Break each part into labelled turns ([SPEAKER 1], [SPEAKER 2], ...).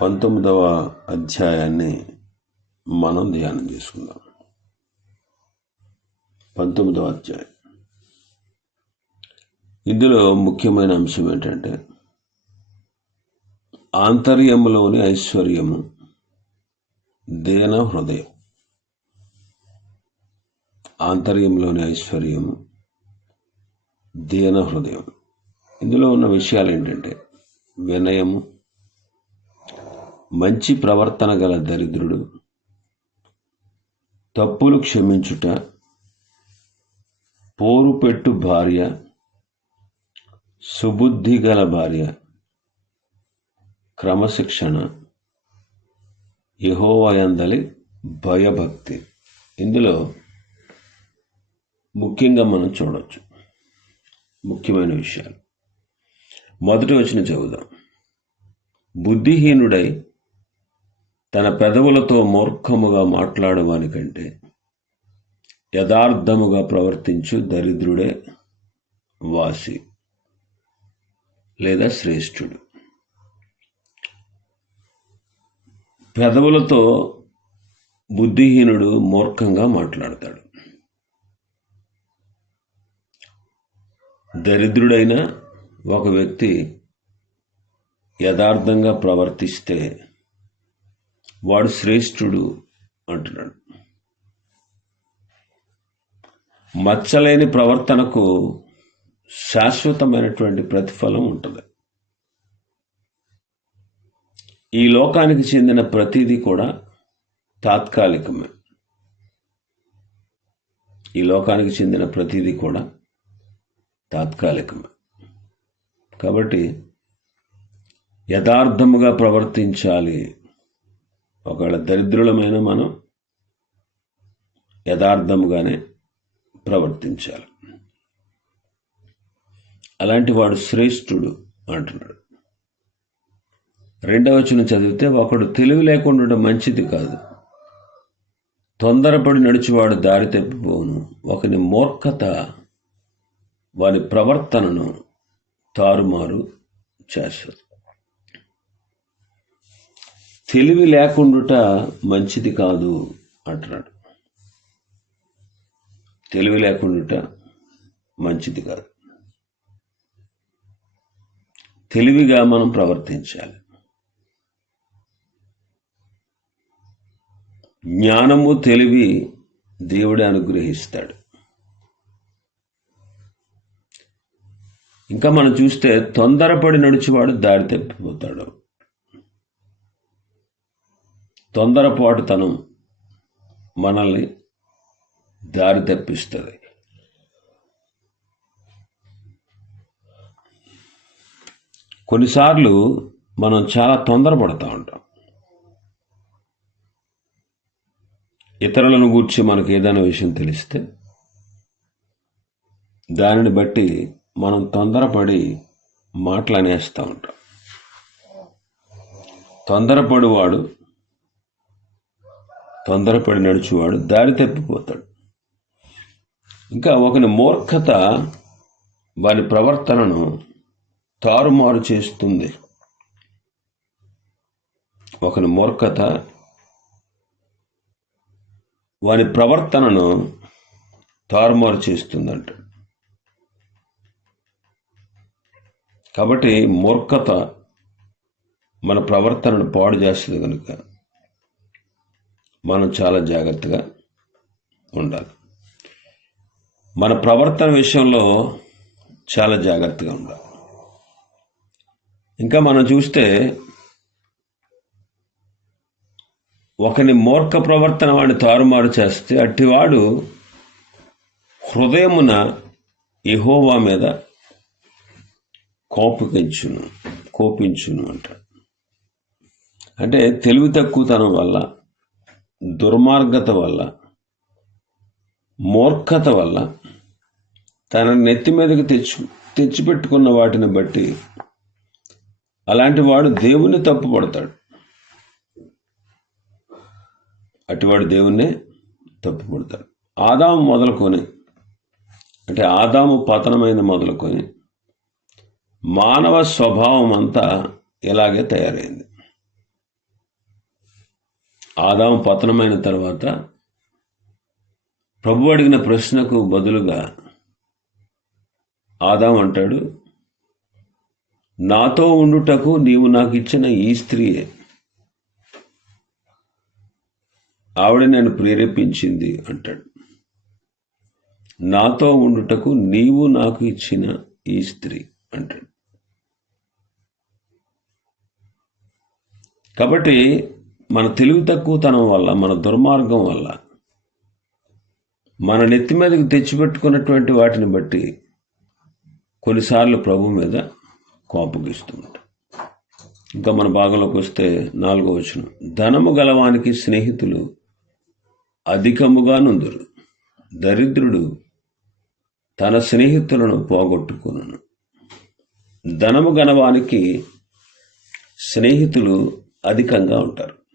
[SPEAKER 1] పంతొమ్మిదవ అధ్యాయాన్ని మనం ధ్యానం చేసుకుందాం. పంతొమ్మిదవ అధ్యాయం. ఇందులో ముఖ్యమైన అంశం ఏంటంటే ఆంతర్యములోని ఐశ్వర్యము దేన హృదయం. ఆంతర్యంలోని ఐశ్వర్యము దేన హృదయం. ఇందులో ఉన్న విషయాలు ఏంటంటే వినయము మంచి ప్రవర్తన గల దరిద్రుడు. తప్పులు క్షమించుట. పోరు పెట్టు భార్య. సుబుద్ధి గల భార్య. క్రమశిక్షణ. యహోవయందలి భయభక్తి. ఇందులో ముఖ్యంగా మనం చూడవచ్చు ముఖ్యమైన విషయాలు. మొదటి వచ్చిన చదువుదాం. బుద్ధిహీనుడై తన పెదవులతో మూర్ఖముగా మాట్లాడవాని కంటే యథార్థముగా ప్రవర్తించు దరిద్రుడే వాసి లేదా శ్రేష్ఠుడు. పెదవులతో బుద్ధిహీనుడు మూర్ఖంగా మాట్లాడతాడు. దరిద్రుడైన ఒక వ్యక్తి యథార్థంగా ప్రవర్తిస్తే వాడు శ్రేష్ఠుడు అంటున్నాడు. మచ్చలేని ప్రవర్తనకు శాశ్వతమైనటువంటి ప్రతిఫలం ఉంటుంది. ఈ లోకానికి చెందిన ప్రతిదీ కూడా తాత్కాలికమే. ఈ లోకానికి చెందిన ప్రతిదీ కూడా తాత్కాలికమే. కాబట్టి యథార్థముగా ప్రవర్తించాలి ఒకవేళ దరిద్రులమైన మనం యథార్థముగానే ప్రవర్తించాలి. అలాంటి వాడు శ్రేష్ఠుడు అంటున్నాడు. రెండవ వచనం చదివితే ఒకడు తెలివి లేకుండా ఉండడం మంచిది కాదు. తొందరపడి నడిచివాడు దారి తప్పిపోను ఒకని మూర్ఖత వాని ప్రవర్తనను తారుమారు చేస్తుంది. తెలివి లేకుండుట మంచిది కాదు అంటున్నాడు. తెలివి లేకుండుట మంచిది కాదు. తెలివిగా మనం ప్రవర్తించాలి. జ్ఞానము తెలివి దేవుడే అనుగ్రహిస్తాడు. ఇంకా మనం చూస్తే తొందరపడి నడిచేవాడు దారి తప్పిపోతాడు. తొందరపాటుతనం మనల్ని దారి తప్పిస్తుంది. కొన్నిసార్లు మనం చాలా తొందరపడుతూ ఉంటాం. ఇతరులను గూర్చి మనకు ఏదైనా విషయం తెలిస్తే దానిని బట్టి మనం తొందరపడి మాటలు అనేస్తూ ఉంటాం. తొందరపడివాడు తొందరపడి నడుచువాడు దారి తప్పిపోతాడు. ఇంకా ఒకని మూర్ఖత వారి ప్రవర్తనను తారుమారు చేస్తుంది. ఒకని మూర్ఖత వారి ప్రవర్తనను తారుమారు చేస్తుందంట. కాబట్టి మూర్ఖత మన ప్రవర్తనను పాడు చేస్తుంది కనుక మనం చాలా జాగ్రత్తగా ఉండాలి. మన ప్రవర్తన విషయంలో చాలా జాగ్రత్తగా ఉండాలి. ఇంకా మనం చూస్తే ఒకని మూర్ఖ ప్రవర్తన వాడిని తారుమారు చేస్తే అట్టివాడు హృదయమున ఎహోవా మీద కోపించును కోపించును అంట అంటే తెలివి తక్కువతనం వల్ల దుర్మార్గత వల్ల మూర్ఖత వల్ల తన నెత్తి మీదకి తెచ్చు తెచ్చిపెట్టుకున్న వాటిని బట్టి అలాంటి వాడు దేవుణ్ణి తప్పుపడతాడు అటివాడు దేవుణ్ణే తప్పుపడతాడు ఆదాము మొదలుకొని అంటే ఆదాము పతనమైన మొదలుకొని మానవ స్వభావం అంతా ఇలాగే తయారైంది. ఆదాము పతనమైన తర్వాత ప్రభు అడిగిన ప్రశ్నకు బదులుగా ఆదాం అంటాడు నాతో ఉండుటకు నీవు నాకు ఇచ్చిన ఈ స్త్రీయే. ఆవిడ నేను ప్రేరేపించింది అంటాడు. నాతో ఉండుటకు నీవు నాకు ఇచ్చిన ఈ స్త్రీ అంటాడు. కాబట్టి మన తెలివి తక్కువతనం వల్ల మన దుర్మార్గం వల్ల మన నెత్తి మీదకి తెచ్చిపెట్టుకున్నటువంటి వాటిని బట్టి కొన్నిసార్లు ప్రభు మీద కోపగిస్తుంటాం ఇంకా మన భాగంలోకి వస్తే నాలుగో వచనం. ధనము గలవానికి స్నేహితులు అధికముగా నుందురు. దరిద్రుడు తన స్నేహితులను పోగొట్టుకును ధనము గలవానికి స్నేహితులు అధికంగా ఉంటారు.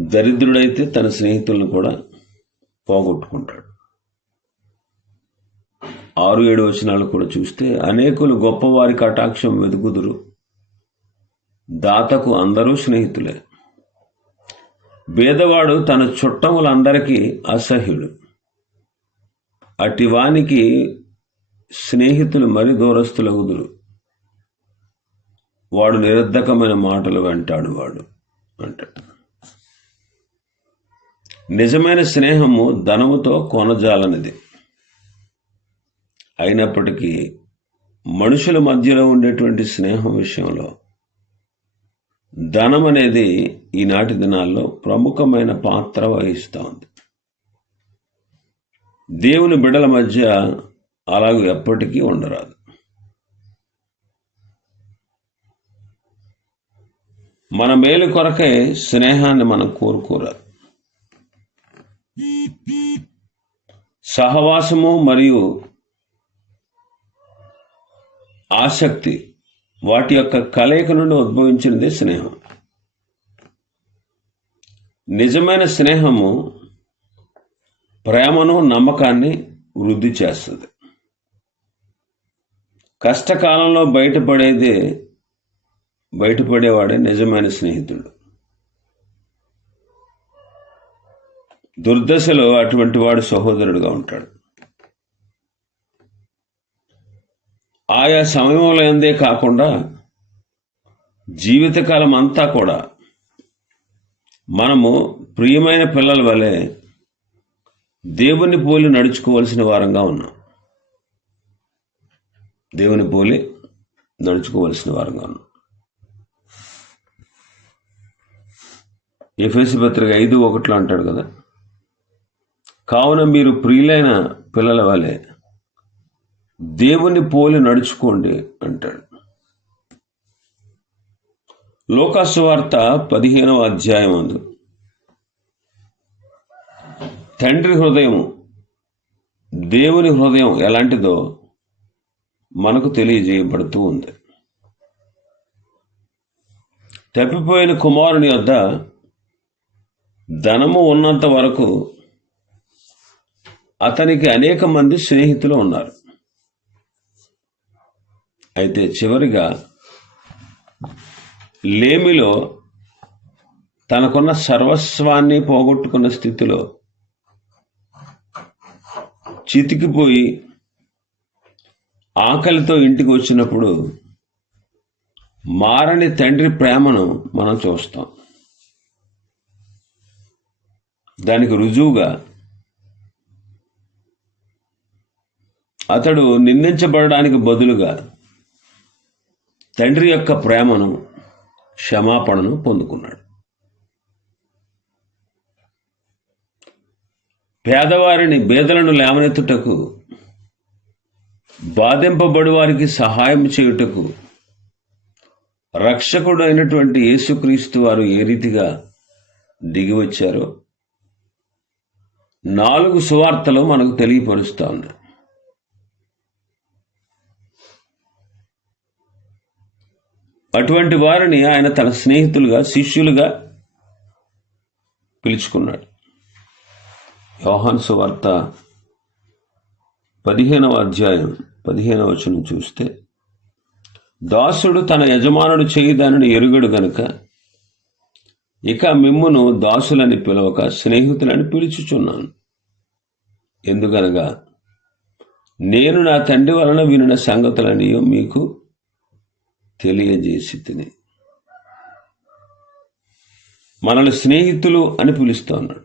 [SPEAKER 1] దరిద్రుడైతే తన స్నేహితులను కూడా పోగొట్టుకుంటాడు. ఆరు ఏడు వచనాలు కూడా చూస్తే అనేకులు గొప్పవారి కటాక్షం వెతుకుదురు దాతకు అందరూ స్నేహితులే. బేదవాడు తన చుట్టములందరికీ అసహ్యుడు. అటివానికి స్నేహితులు మరి దూరస్తులగుదురు వాడు నిరర్ధకమైన మాటలు వెంటాడు వాడు అంటాడు. నిజమైన స్నేహము ధనముతో కొనజాలనిది. అయినప్పటికీ మనుషుల మధ్యలో ఉండేటువంటి స్నేహం విషయంలో ధనం అనేది ఈనాటి దినాల్లో ప్రముఖమైన పాత్ర వహిస్తోంది. దేవుని బిడల మధ్య అలాగ ఎప్పటికీ ఉండరాదు. మన మేలు కొరకే స్నేహాన్ని మనం కోరుకోరాదు. సహవాసము మరియు ఆసక్తి వాటి యొక్క కలయిక నుండి ఉద్భవించినదే స్నేహం. నిజమైన స్నేహము ప్రేమను నమ్మకాన్ని వృద్ధి చేస్తుంది. కష్టకాలంలో బయటపడేదే బయటపడేవాడే నిజమైన స్నేహితుడు. దుర్దశలో అటువంటి వాడు సహోదరుడుగా ఉంటాడు. ఆయా సమయంలో ఎందే కాకుండా జీవితకాలం అంతా కూడా మనము ప్రియమైన పిల్లల వలె దేవుని పోలి నడుచుకోవలసిన వారంగా ఉన్నాం. దేవుని పోలి నడుచుకోవలసిన వారంగా ఉన్నాం. ఎఫ్ఎసి పత్రిక ఐదు ఒకటిలో అంటాడు కదా కావున మీరు ప్రియులైన పిల్లల వలె దేవుని పోలి నడుచుకోండి అంటాడు. లోకాసువార్త పదిహేనవ అధ్యాయం అందు. తండ్రి హృదయం దేవుని హృదయం ఎలాంటిదో మనకు తెలియజేయబడుతూ ఉంది. తప్పిపోయిన కుమారుని వద్ద ధనము ఉన్నంత వరకు అతనికి అనేక మంది స్నేహితులు ఉన్నారు. అయితే చివరిగా లేమిలో తనకున్న సర్వస్వాన్ని పోగొట్టుకున్న స్థితిలో చితికిపోయి ఆకలితో ఇంటికి వచ్చినప్పుడు మారని తండ్రి ప్రేమను మనం చూస్తాం. దానికి రుజువుగా అతడు నిందించబడడానికి బదులుగా తండ్రి యొక్క ప్రేమను క్షమాపణను పొందుకున్నాడు. పేదవారిని బేదలను లేవనెత్తుటకు బాధింపబడి వారికి సహాయం చేయుటకు రక్షకుడు అయినటువంటి యేసుక్రీస్తు వారు ఏ రీతిగా దిగి వచ్చారో నాలుగు సువార్తలు మనకు తెలియపరుస్తూ ఉంది అటువంటి వారిని ఆయన తన స్నేహితులుగా శిష్యులుగా పిలుచుకున్నాడు. యోహాన్ సువార్త పదిహేనవ అధ్యాయం పదిహేనవ వచనం చూస్తే దాసుడు తన యజమానుడు చేయి దానిని ఎరుగడు గనుక ఇక మిమ్మును దాసులని పిలవక స్నేహితులని పిలుచుచున్నాను. ఎందుకనగా నేను నా తండ్రి వలన వినిన సంగతులని మీకు తెలియజేసి తిని మనల్ని స్నేహితులు అని పిలుస్తూ ఉన్నాడు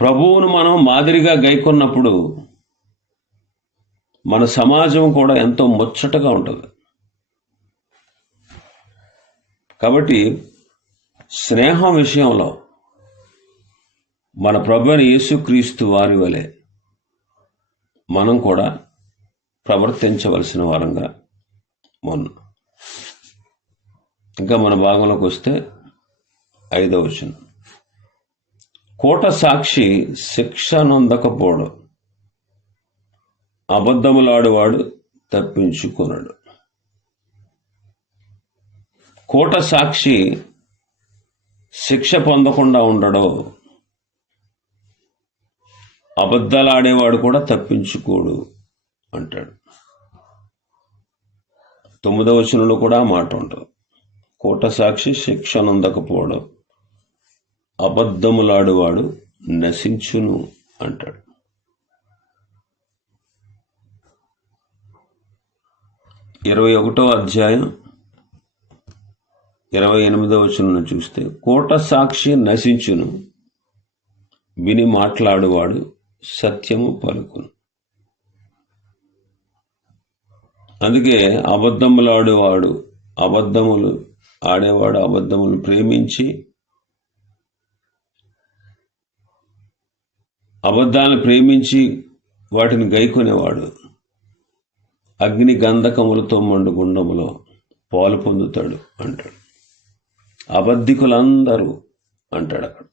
[SPEAKER 1] ప్రభువును మనం మాదిరిగా గైకొన్నప్పుడు మన సమాజం కూడా ఎంతో ముచ్చటగా ఉంటుంది. కాబట్టి స్నేహం విషయంలో మన ప్రభుని యేసుక్రీస్తు వారి వలె మనం కూడా ప్రవర్తించవలసిన వారంగా మొన్న. ఇంకా మన భాగంలోకి వస్తే ఐదవ వచనం. కోట సాక్షి శిక్ష నొందకపోవడం అబద్ధములాడువాడు తప్పించుకున్నాడు కోట సాక్షి శిక్ష పొందకుండా ఉండడో అబద్ధాలాడేవాడు కూడా తప్పించుకోడు. అంటాడు. తొమ్మిదవ వచనంలో కూడా ఆ మాట ఉంటుంది. కోట సాక్షి శిక్ష నొందకపోవడం అబద్ధములాడువాడు నశించును అంటాడు. ఇరవై ఒకటో అధ్యాయం ఇరవై ఎనిమిదవ వచనం చూస్తే కోట సాక్షి నశించును విని మాట్లాడువాడు సత్యము పలుకును. అందుకే అబద్ధములాడువాడు అబద్ధములు ఆడేవాడు అబద్ధములు ప్రేమించి అబద్ధాలను ప్రేమించి వాటిని గైకొనేవాడు. అగ్ని గంధకములతో మండు గుండములో పాలు పొందుతాడు అంటాడు. అబద్ధికులందరూ అంటాడు అక్కడ.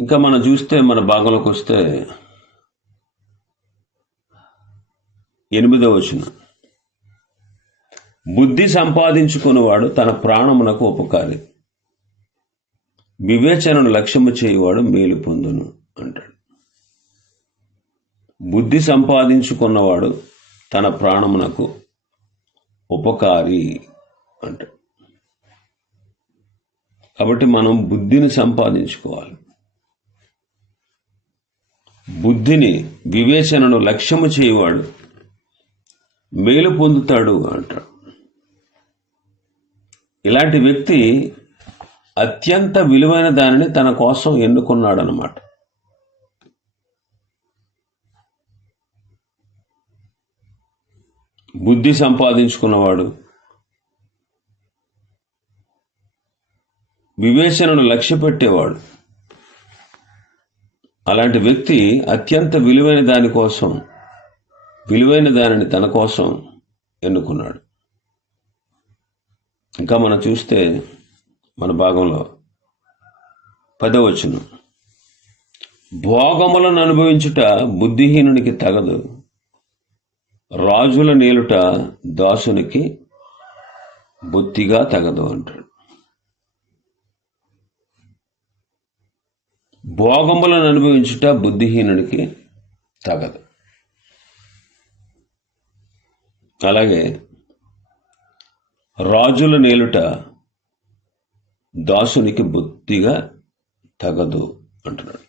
[SPEAKER 1] ఇంకా మనం చూస్తే మన భాగంలోకి వస్తే ఎనిమిదవ వచనం. బుద్ధి సంపాదించుకునేవాడు తన ప్రాణమునకు ఉపకారి. వివేచనను లక్ష్యము చేయవాడు మేలు పొందును అంటాడు. బుద్ధి సంపాదించుకున్నవాడు తన ప్రాణమునకు ఉపకారి అంటాడు. కాబట్టి మనం బుద్ధిని సంపాదించుకోవాలి. బుద్ధిని వివేచనను లక్ష్యము చేయవాడు మేలు పొందుతాడు అంటాడు. ఇలాంటి వ్యక్తి అత్యంత విలువైన దానిని తన కోసం ఎన్నుకున్నాడనమాట బుద్ధి సంపాదించుకున్నవాడు వివేచనను లక్ష్య పెట్టేవాడు. అలాంటి వ్యక్తి అత్యంత విలువైన దాని కోసం విలువైన దానిని తన కోసం ఎన్నుకున్నాడు. ఇంకా మనం చూస్తే మన భాగంలో పదవచనం భోగములను అనుభవించుట బుద్ధిహీనునికి తగదు. రాజుల నేలుట దాసునికి బొత్తిగా తగదు అంటాడు. భోగములను అనుభవించుట బుద్ధిహీనునికి తగదు. అలాగే రాజుల నేలుట దాసునికి బుద్ధిగా తగదు అంటున్నాడు.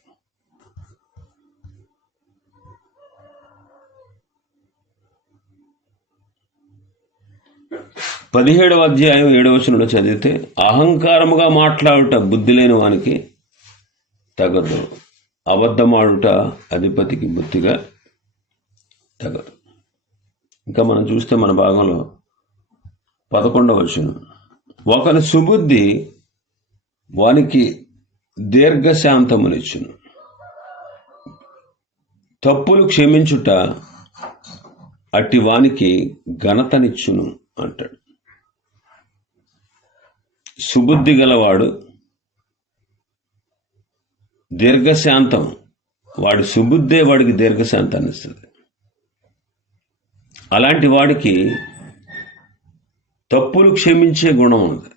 [SPEAKER 1] పదిహేడవ అధ్యాయం ఏడవచనంలో చదివితే అహంకారముగా మాట్లాడుట బుద్ధి లేని వానికి తగదు. అబద్ధమాడుట అధిపతికి బుద్ధిగా తగదు. ఇంకా మనం చూస్తే మన భాగంలో పదకొండవ వచనం. ఒకని సుబుద్ధి వానికి దీర్ఘశాంతమునిచ్చును. తప్పులు క్షమించుట అట్టి వానికి ఘనతనిచ్చును అంటాడు. సుబుద్ధి గలవాడు దీర్ఘశాంతం వాడి సుబుద్ధే వాడికి దీర్ఘశాంతాన్ని ఇస్తుంది అలాంటి వాడికి తప్పులు క్షమించే గుణం ఉంది.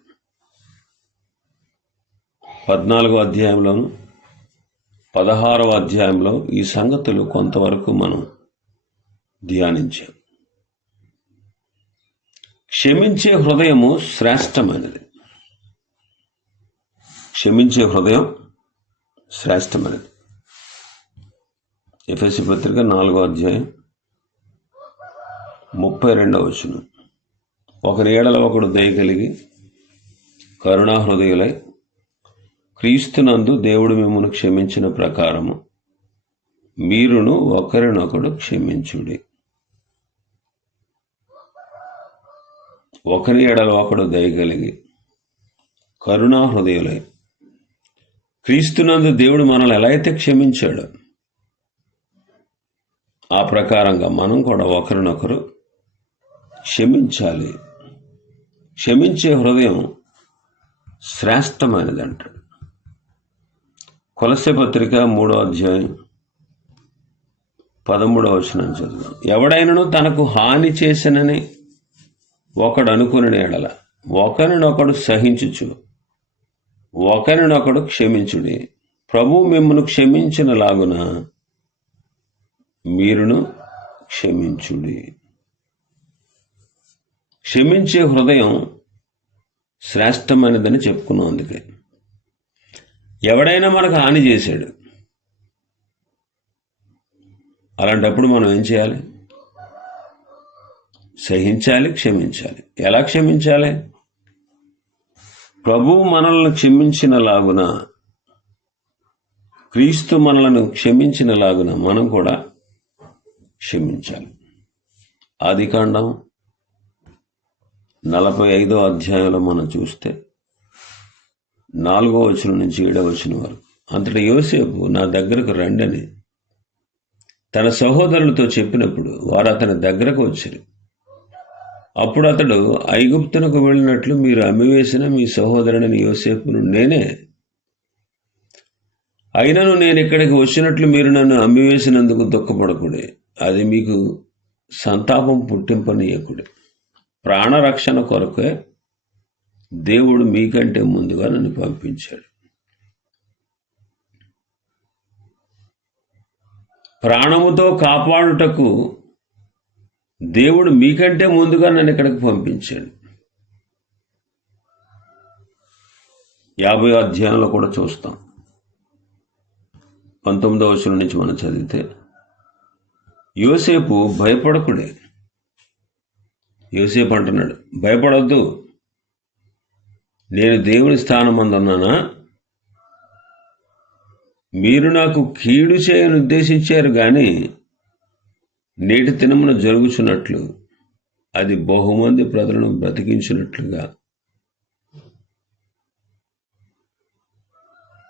[SPEAKER 1] పద్నాలుగో అధ్యాయంలోను పదహారవ అధ్యాయంలో ఈ సంగతులు కొంతవరకు మనం ధ్యానించాం. క్షమించే హృదయము శ్రేష్టమైనది. క్షమించే హృదయం శ్రేష్టమైనది. ఎఫ్ఎస్సి పత్రిక నాలుగో అధ్యాయం ముప్పై రెండవ వచనం. ఒకరి ఏడలో ఒకడు దయ కలిగి కరుణా హృదయులై క్రీస్తునందు దేవుడు మిమ్మల్ని క్షమించిన ప్రకారము మీరును ఒకరినొకడు క్షమించుడి. ఒకరి ఎడలో ఒకడు దయగలిగి కరుణా హృదయులై క్రీస్తునందు దేవుడు మనల్ని ఎలా అయితే క్షమించాడు ఆ ప్రకారంగా మనం కూడా ఒకరినొకరు క్షమించాలి. క్షమించే హృదయం శ్రేష్టమైనది అంటాడు కొలసే పత్రిక మూడో అధ్యాయం పదమూడవ వచనం చదువు ఎవడైనను తనకు హాని చేసినని ఒకడు అనుకుని ఎడల ఒకరినొకడు సహించుచు. ఒకరినొకడు క్షమించుడి. ప్రభు మిమ్మను క్షమించిన లాగున మీరును క్షమించుడి. క్షమించే హృదయం శ్రేష్టమైనదని చెప్పుకున్నాం అందుకే. ఎవడైనా మనకు హాని చేశాడు. అలాంటప్పుడు మనం ఏం చేయాలి? సహించాలి క్షమించాలి. ఎలా క్షమించాలి? ప్రభువు మనల్ని క్షమించిన లాగున క్రీస్తు మనలను క్షమించిన లాగున మనం కూడా క్షమించాలి. ఆది కాండం నలభై ఐదో అధ్యాయంలో మనం చూస్తే నాలుగో వచనం నుంచి ఏడో వచనం వరకు. అంతటి యోసేపు నా దగ్గరకు రండని తన సహోదరులతో చెప్పినప్పుడు వారు అతని దగ్గరకు వచ్చారు. అప్పుడు అతడు ఐగుప్తునకు వెళ్ళినట్లు మీరు అమ్మివేసిన మీ సహోదరుని యోసేపును నేనే. అయినను నేను ఇక్కడికి వచ్చినట్లు మీరు నన్ను అమ్మివేసినందుకు దుఃఖపడకుడే. అది మీకు సంతాపం పుట్టింపనీయకుడే. ప్రాణరక్షణ కొరకే దేవుడు మీకంటే ముందుగా నన్ను పంపించాడు. ప్రాణముతో కాపాడుటకు దేవుడు మీకంటే ముందుగా నన్ను ఇక్కడికి పంపించాడు. యాభై అధ్యాయంలో కూడా చూస్తాం. పంతొమ్మిదవ వచనం నుంచి మనం చదివితే యోసేపు భయపడకుడే. యోసేపు అంటున్నాడు భయపడద్దు. నేను దేవుని స్థానమందున్నానా? మీరు నాకు కీడు చేయని ఉద్దేశించారు కానీ నేటి దినమున జరుగుచున్నట్లు అది బహుమంది ప్రజలను బ్రతికించినట్లుగా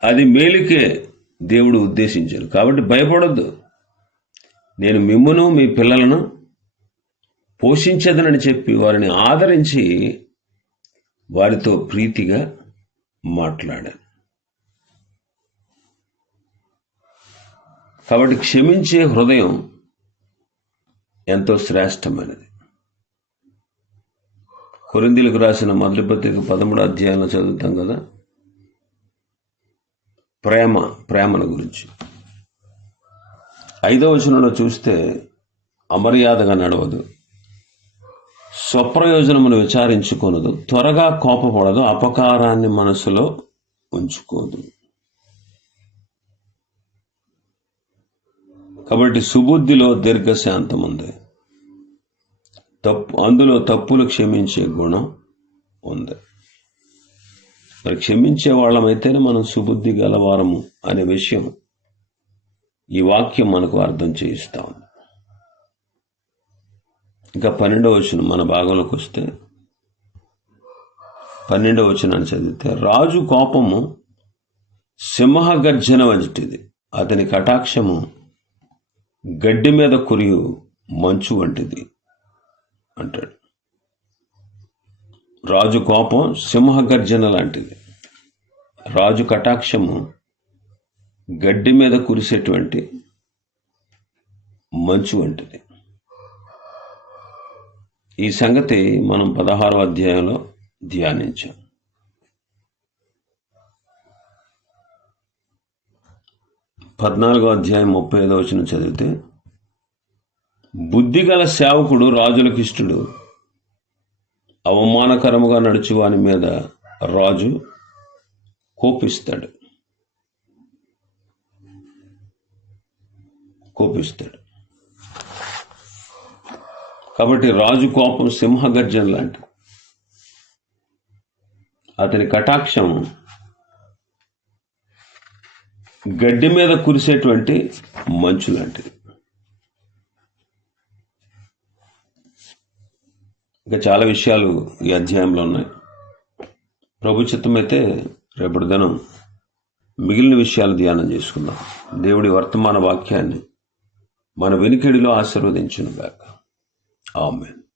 [SPEAKER 1] అది మేలుకే దేవుడు ఉద్దేశించారు. కాబట్టి భయపడొద్దు. నేను మిమ్మను మీ పిల్లలను పోషించదనని చెప్పి వారిని ఆదరించి వారితో ప్రీతిగా మాట్లాడాను. కాబట్టి క్షమించే హృదయం ఎంతో శ్రేష్టమైనది. కొరిందీలకు రాసిన మొదటి పత్రిక పదమూడు అధ్యాయంలో చదువుతాం కదా? ప్రేమ ప్రేమల గురించి. ఐదవ వచనంలో చూస్తే అమర్యాదగా నడవదు. స్వప్రయోజనమును విచారించుకొనదు. త్వరగా కోపపడదు అపకారాన్ని మనసులో ఉంచుకోదు కాబట్టి సుబుద్ధిలో దీర్ఘశాంతం ఉంది తప్పు అందులో తప్పులు క్షమించే గుణం ఉంది. మరి క్షమించే వాళ్ళమైతేనే మనం సుబుద్ధి గలవారము అనే విషయం ఈ వాక్యం మనకు అర్థం చేయిస్తూ ఉంది. ఇంకా పన్నెండవ వచనం మన భాగంలోకి వస్తే పన్నెండవ వచనాన్ని చదివితే రాజు కోపము సింహ గర్జన వంటిది. అతని కటాక్షము గడ్డి మీద కురియు మంచు వంటిది అంటాడు. రాజు కోపం సింహగర్జన లాంటిది. రాజు కటాక్షము గడ్డి మీద కురిసేటువంటి మంచు వంటిది. ఈ సంగతి మనం పదహారవ అధ్యాయంలో ధ్యానించాం. పద్నాలుగో అధ్యాయం ముప్పై ఐదో వచ్చిన చదివితే బుద్ధిగల సేవకుడు రాజులకిష్టుడు అవమానకరముగా నడుచు వాని మీద రాజు కోపిస్తాడు. కోపిస్తాడు. కాబట్టి రాజు కోపం సింహగర్జన లాంటి అతని కటాక్షం గడ్డి మీద కురిసేటువంటి మంచు లాంటిది. ఇంకా చాలా విషయాలు ఈ అధ్యాయంలో ఉన్నాయి. ప్రభు చిత్తమైతే రేపటి దినం మిగిలిన విషయాలు ధ్యానం చేసుకుందాం. దేవుడి వర్తమాన వాక్యాన్ని మన వెనుకడిలో ఆశీర్వదించును గాక. Amen.